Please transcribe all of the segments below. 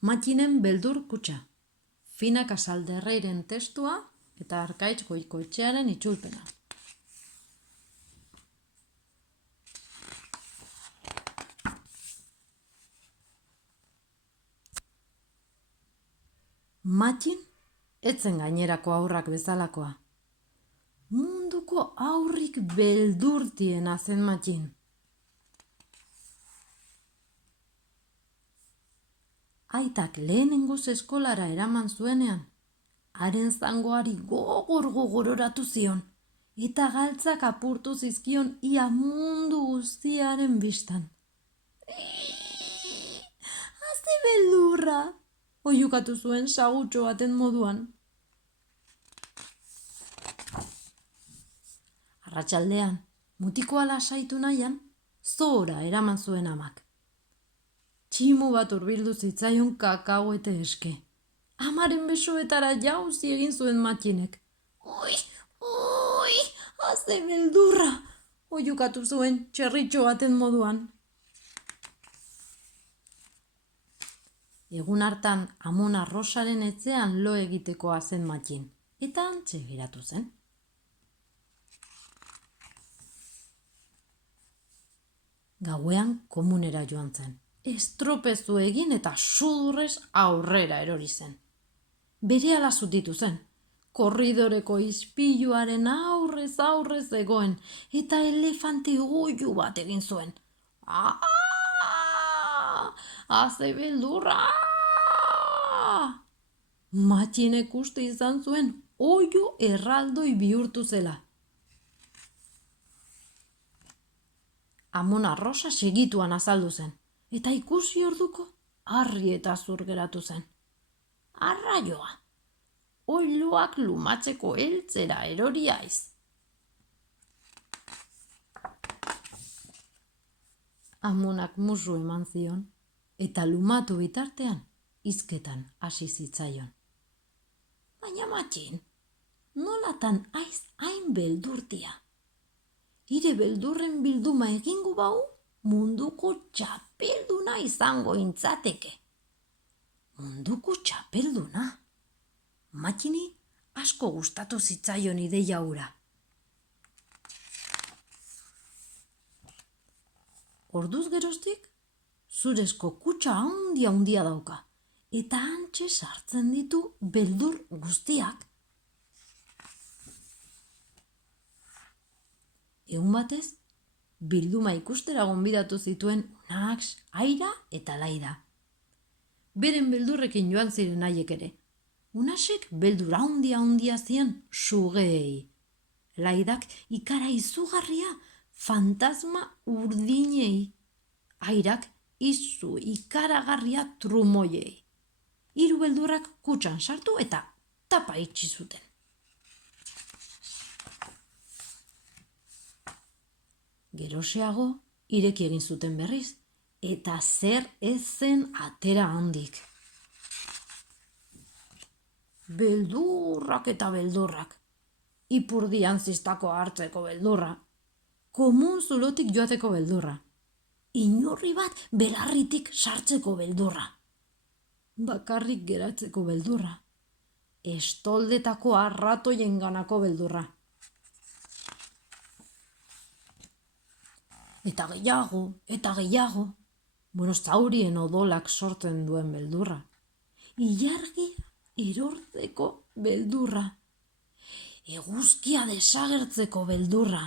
Matxinen beldur kutxa. Fina Casalderreiren testua eta Arkaitz Goikoetxearen itzulpena. Matxin etzen gainerako haurrak bezalakoa. Munduko haurrik beldurtiena zen Matxin. Aitak lehenengoz eskolara eraman zuenean, haren zangoari gogor-gogororatu zion, eta galtzak apurtu zizkion ia mundu guztiaren bistan. Haze beldurra, oiukatu zuen sagutxo baten moduan. Arratsaldean, mutikoa lasaitu nahian, zora eraman zuen amak. Tximu bat hurbildu zitzaion kakahuete eske. Amaren besoetara jauzi egin zuen Matxinek. Ui, haze beldurra, oiukatu zuen txerritxo baten moduan. Egun hartan Amona Rosaren etxean lo egitekoa zen Matxin, eta antxe geratu zen. Gauean komunera joan zen. Estropezu egin eta sudurrez aurrera erori zen. Berehala zutitu zen. Korridoreko ispiluaren aurrez egoen eta elefante oihu bat egin zuen. Haze beldurra! Matxinek uste izan zuen oihu erraldoi bihurtu zela. Amona Rosa segituan azaldu zen. Eta ikusi orduko, harri eta zur geratu zen. Arraioa, oiloak lumatzeko heltzera erori haiz. Amonak musu eman zion, eta lumatu bitartean, hizketan hasi zitzaion. Baina Matxin, nolatan haiz hain beldurtia? Hire beldurren bilduma egingo bau, munduko txapelduna izango intzateke. Munduko txapelduna? Matxini asko gustatu zitzaion ideia hura. Orduz geroztik, zurezko kutxa handia dauka, eta hantxe sartzen ditu beldur guztiak. Egun batez, bilduma ikustera gonbidatu zituen Unax, Aira eta Laida. Beren beldurrekin joan ziren haiek ere. Unaxek beldur handia zien sugeei. Laidak ikara izugarria fantasma urdinei. Airak izu ikaragarria trumoiei. Hiru beldurrak kutxan sartu eta tapa itxi zuten. Geroxeago, ireki egin zuten berriz, eta zer ez zen atera handik. Beldurrak eta beldurrak. Ipurdian ziztako hartzeko beldurra. Komun zulotik joateko beldurra. Inurri bat belarritik sartzeko beldurra. Bakarrik geratzeko beldurra. Estoldetako arratoienganako beldurra. Eta gehiago, zaurien odolak sortzen duen beldurra. Ilargia erortzeko beldurra. Eguzkia desagertzeko beldurra.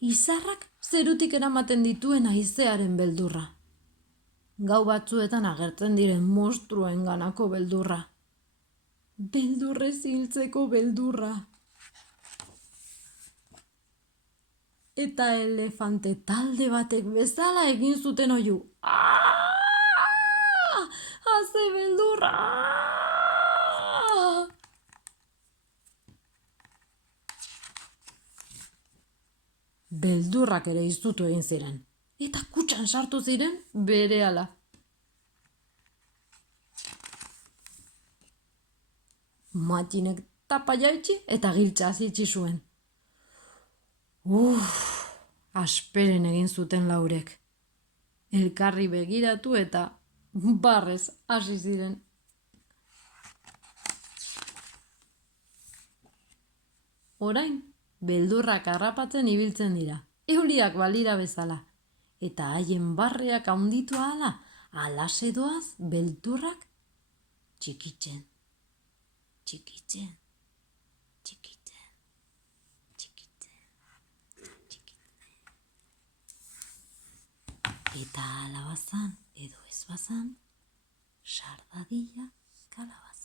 Izarrak zerutik eramaten dituen haizearen beldurra. Gau batzuetan agertzen diren monstruenganako beldurra. Beldurrez hiltzeko beldurra. Eta elefante talde batek bezala egin zuten oihu. Haze beldurra! Beldurrak ere iztutu egin ziren. Eta kutxan sartu ziren berehala. Matxinek tapa jaitsi eta giltza itxi zuen. Asperen egin zuten laurek. Elkarri begiratu eta barrez hasi ziren. Orain, beldurrak harrapatzen ibiltzen dira, euriak balira bezala. Eta haien barreak handitu ahala, alase doaz beldurrak txikitzen, txikitzen, txikitzen, txikitzen, txikitzen. Eta hala bazan edo ez bazan, sardadila kalabazan.